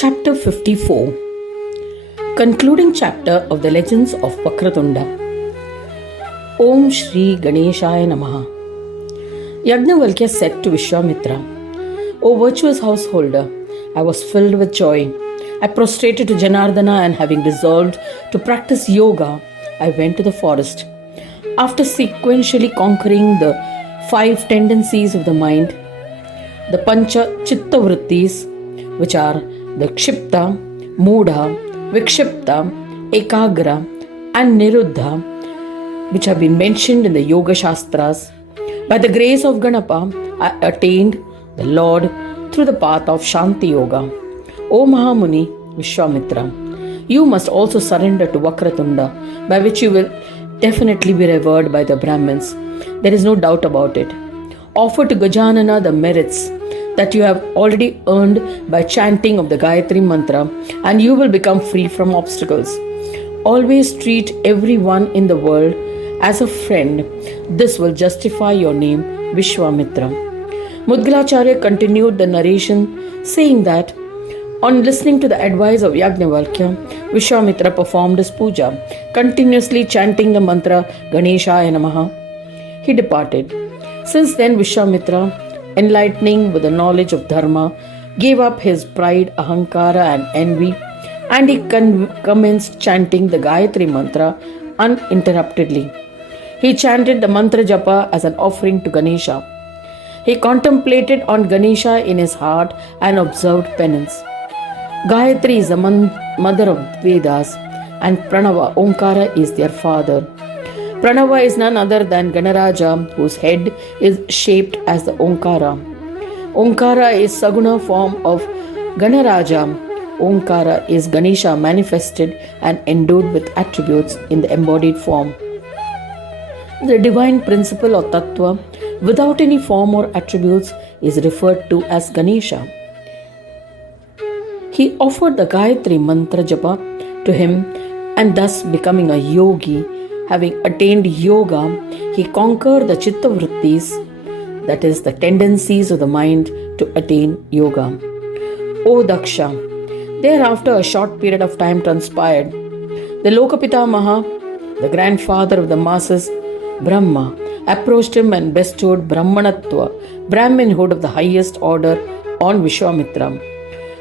Chapter 54. Concluding chapter of the Legends of Vakratunda. Om Shri Ganeshaya Namah. Yajnavalkya said to Vishwamitra, O virtuous householder, I was filled with joy. I prostrated to Janardana, and having resolved to practice yoga, I went to the forest. After sequentially conquering the 5 tendencies of the mind, the pancha chitta vrittis, which are the kshipta, mudha, vikshipta, ekagra, and niruddha, which have been mentioned in the Yoga Shastras, by the grace of Ganapa, I attained the Lord through the path of Shanti Yoga. O Mahamuni Vishwamitra, you must also surrender to Vakratunda, by which you will definitely be revered by the Brahmins. There is no doubt about it. Offer to Gajanana the merits that you have already earned by chanting of the Gayatri Mantra, and you will become free from obstacles. Always treat everyone in the world as a friend. This will justify your name, Vishwamitra. Mudgalacharya continued the narration, saying that on listening to the advice of Yajnavalkya, Vishwamitra performed his puja, continuously chanting the mantra Ganeshaya Namah. He departed. Since then, Vishwamitra, enlightening with the knowledge of Dharma, gave up his pride, ahankara, and envy, and he commenced chanting the Gayatri Mantra uninterruptedly. He chanted the Mantra Japa as an offering to Ganesha. He contemplated on Ganesha in his heart and observed penance. Gayatri is the mother of Vedas, and Pranava, Omkara, is their father. Pranava is none other than Ganaraja, whose head is shaped as the Omkara. Omkara is Saguna form of Ganaraja. Omkara is Ganesha manifested and endowed with attributes in the embodied form. The divine principle or Tattva, without any form or attributes, is referred to as Ganesha. He offered the Gayatri Mantra Japa to him, and thus becoming a yogi, having attained yoga, he conquered the chitta vrittis, that is, the tendencies of the mind, to attain yoga. O Daksha, thereafter a short period of time transpired. The Lokapitamaha, the grandfather of the masses, Brahma, approached him and bestowed Brahmanatva, Brahminhood of the highest order, on Vishwamitra.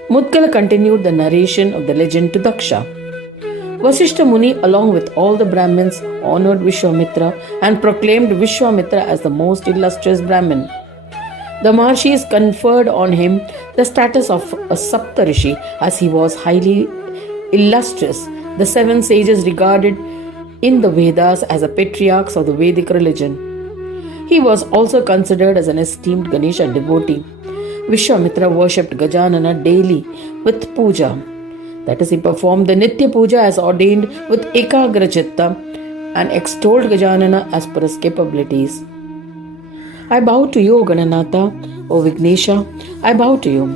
Mudgal continued the narration of the legend to Daksha. Vasishtha Muni, along with all the Brahmins, honored Vishwamitra and proclaimed Vishwamitra as the most illustrious Brahmin. The Maharshis conferred on him the status of a Saptarishi, as he was highly illustrious. The 7 sages regarded in the Vedas as the patriarchs of the Vedic religion. He was also considered as an esteemed Ganesha devotee. Vishwamitra worshipped Gajanana daily with puja. That is, he performed the Nitya Puja as ordained with ekagra chitta and extolled Gajanana as per his capabilities. I bow to you, O Gananatha, O Vignesha, I bow to you.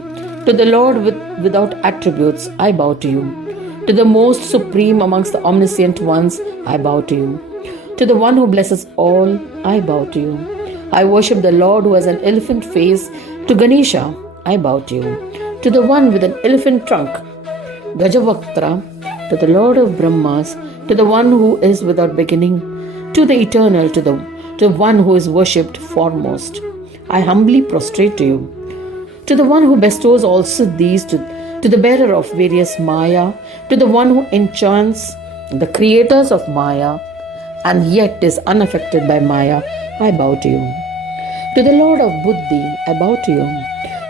To the Lord without attributes, I bow to you. To the most supreme amongst the omniscient ones, I bow to you. To the one who blesses all, I bow to you. I worship the Lord who has an elephant face. To Ganesha, I bow to you. To the one with an elephant trunk, Gajavaktra, to the Lord of Brahmas, to the one who is without beginning, to the eternal, to the one who is worshipped foremost, I humbly prostrate to you. To the one who bestows all siddhis, to the bearer of various Maya, to the one who enchants the creators of Maya and yet is unaffected by Maya, I bow to you. To the Lord of Buddhi, I bow to you.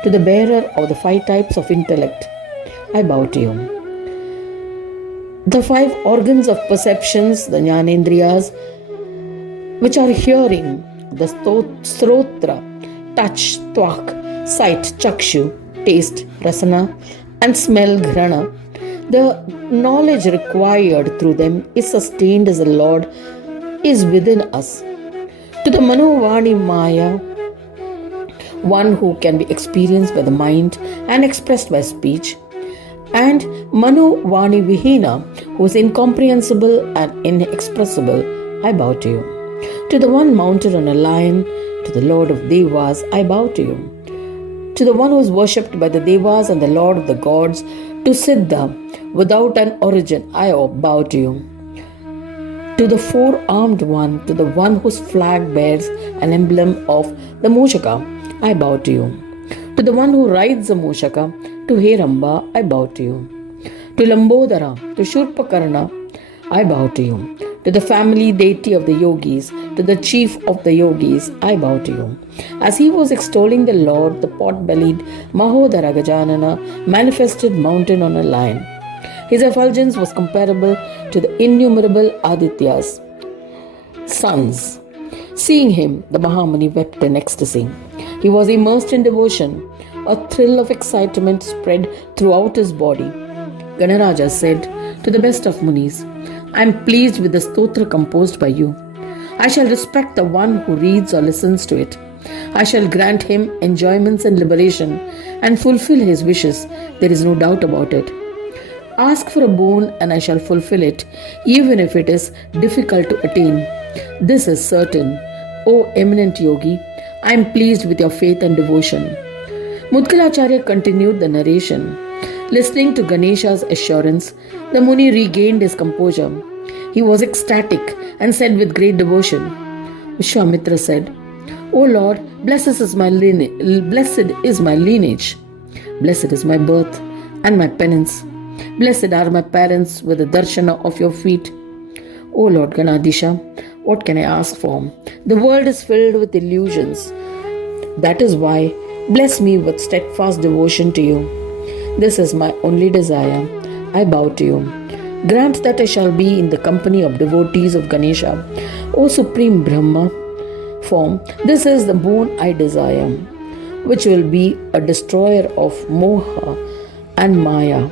To the bearer of the 5 types of intellect, I bow to you. The 5 organs of perceptions, the Jnanendriyas, which are hearing, the Srotra, touch, Twak, sight, Chakshu, taste, Rasana, and smell, Grana, the knowledge required through them is sustained as the Lord is within us. To the Manovani Maya, one who can be experienced by the mind and expressed by speech, and Manu Vani Vihina, who is incomprehensible and inexpressible, I bow to you. To the one mounted on a lion, to the Lord of Devas, I bow to you. To the one who is worshipped by the Devas and the Lord of the gods, To Siddha, without an origin, I bow to you. To the four-armed one, to the one whose flag bears an emblem of the Moshaka, I bow to you. To the one who rides the Moshaka, to Heramba, I bow to you. To Lambodara, to Shurpakarna, I bow to you. To the family deity of the yogis, to the chief of the yogis, I bow to you. As he was extolling the Lord, the pot-bellied Mahodara Gajanana manifested mounted on a lion. His effulgence was comparable to the innumerable Aditya's sons. Seeing him, the Mahamuni wept in ecstasy. He was immersed in devotion. A thrill of excitement spread throughout his body. Ganaraja said, to the best of Munis, I am pleased with the stotra composed by you. I shall respect the one who reads or listens to it. I shall grant him enjoyments and liberation and fulfill his wishes. There is no doubt about it. Ask for a boon and I shall fulfill it, even if it is difficult to attain. This is certain. O eminent yogi, I am pleased with your faith and devotion. Mudgalacharya continued the narration. Listening to Ganesha's assurance, the Muni regained his composure. He was ecstatic and said with great devotion. Vishwamitra said, O Lord, blessed is my lineage, blessed is my birth and my penance. Blessed are my parents with the darshana of your feet. O Lord Ganesha, what can I ask for? The world is filled with illusions. That is why, bless me with steadfast devotion to you. This is my only desire. I bow to you. Grant that I shall be in the company of devotees of Ganesha, O Supreme Brahma form. This is the boon I desire, which will be a destroyer of moha and maya.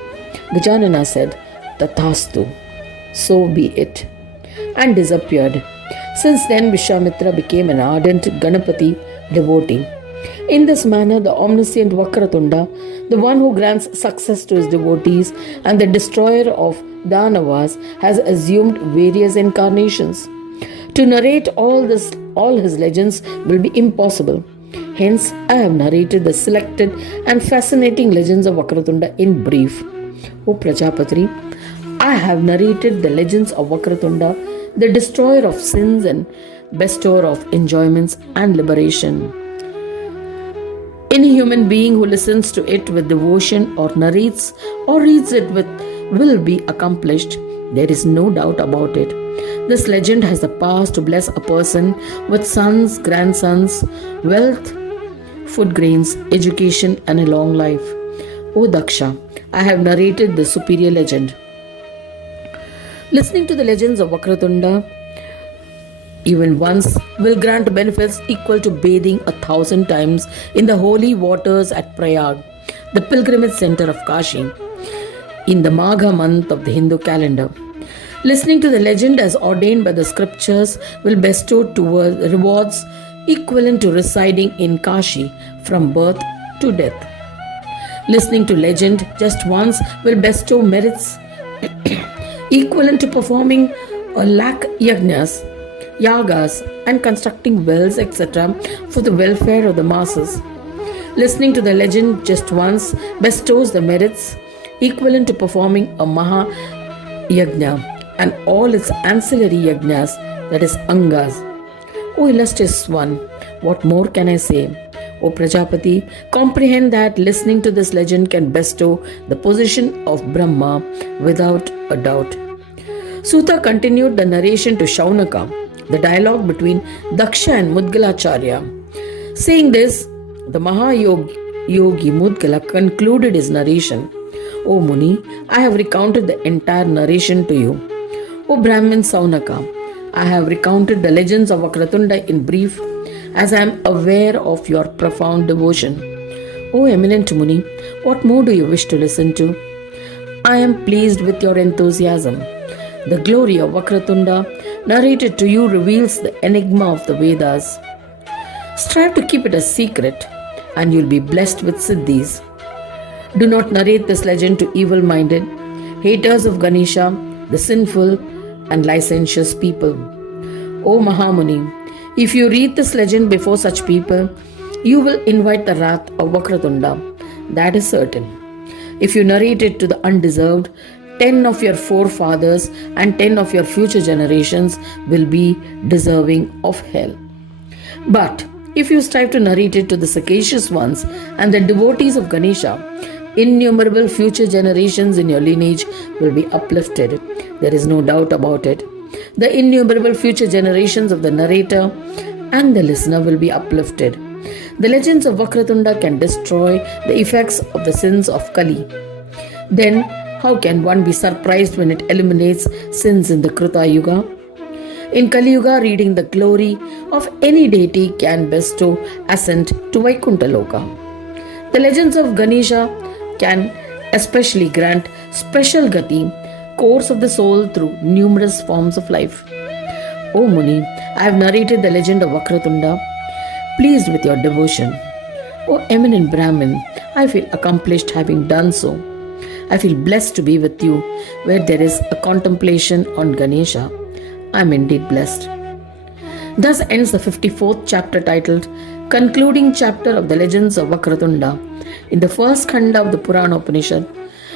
Gajanana said, Tathastu, so be it, and disappeared. Since then, Vishwamitra became an ardent Ganapati devotee. In this manner, the omniscient Vakratunda, the one who grants success to his devotees and the destroyer of Danavas, has assumed various incarnations. To narrate all his legends will be impossible. Hence, I have narrated the selected and fascinating legends of Vakratunda in brief. O Prajapati, I have narrated the legends of Vakratunda, the destroyer of sins and bestower of enjoyments and liberation. Any human being who listens to it with devotion or narrates or reads it will be accomplished. There is no doubt about it. This legend has the power to bless a person with sons, grandsons, wealth, food grains, education, and a long life. O Daksha, I have narrated the superior legend. Listening to the legends of Vakratunda even once will grant benefits equal to bathing 1,000 times in the holy waters at Prayag, the pilgrimage center of Kashi, in the Magha month of the Hindu calendar. Listening to the legend as ordained by the scriptures will bestow rewards equivalent to residing in Kashi from birth to death. Listening to legend just once will bestow merits equivalent to performing a lakh yagas, and constructing wells, etc., for the welfare of the masses. Listening to the legend just once bestows the merits equivalent to performing a maha yajna and all its ancillary yajnas, that is angas. O illustrious one, what more can I say? O Prajapati, comprehend that listening to this legend can bestow the position of Brahma without a doubt. Suta continued the narration to Shaunaka, the dialogue between Daksha and Mudgalacharya. Saying this, the Yogi Mudgala concluded his narration. O Muni, I have recounted the entire narration to you. O Brahmin Saunaka, I have recounted the legends of Vakratunda in brief, as I am aware of your profound devotion. O eminent Muni, what more do you wish to listen to? I am pleased with your enthusiasm. The glory of Vakratunda narrated to you reveals the enigma of the Vedas. Strive to keep it a secret, and you'll be blessed with siddhis. Do not narrate this legend to evil-minded, haters of Ganesha, the sinful and licentious people. O Mahamuni, if you read this legend before such people, you will invite the wrath of Vakratunda. That is certain. If you narrate it to the undeserved, 10 of your forefathers and 10 of your future generations will be deserving of hell. But if you strive to narrate it to the sagacious ones and the devotees of Ganesha, innumerable future generations in your lineage will be uplifted. There is no doubt about it. The innumerable future generations of the narrator and the listener will be uplifted. The legends of Vakratunda can destroy the effects of the sins of Kali. Then, how can one be surprised when it eliminates sins in the Krita Yuga? In Kali Yuga, reading the glory of any deity can bestow ascent to Vaikuntha Loka. The legends of Ganesha can especially grant special gati, course of the soul through numerous forms of life. O Muni, I have narrated the legend of Vakratunda, pleased with your devotion. O eminent Brahmin, I feel accomplished having done so. I feel blessed to be with you where there is a contemplation on Ganesha. I am indeed blessed. Thus ends the 54th chapter titled Concluding Chapter of the Legends of Vakratunda in the first khanda of the Puran Upanishad,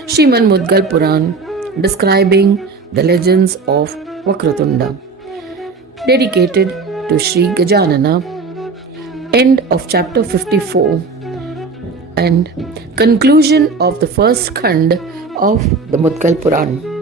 Sriman Mudgal Purana, describing the legends of Vakratunda. Dedicated to Sri Gajanana. End of chapter 54 and conclusion of the first khand of the Mudgal Purana.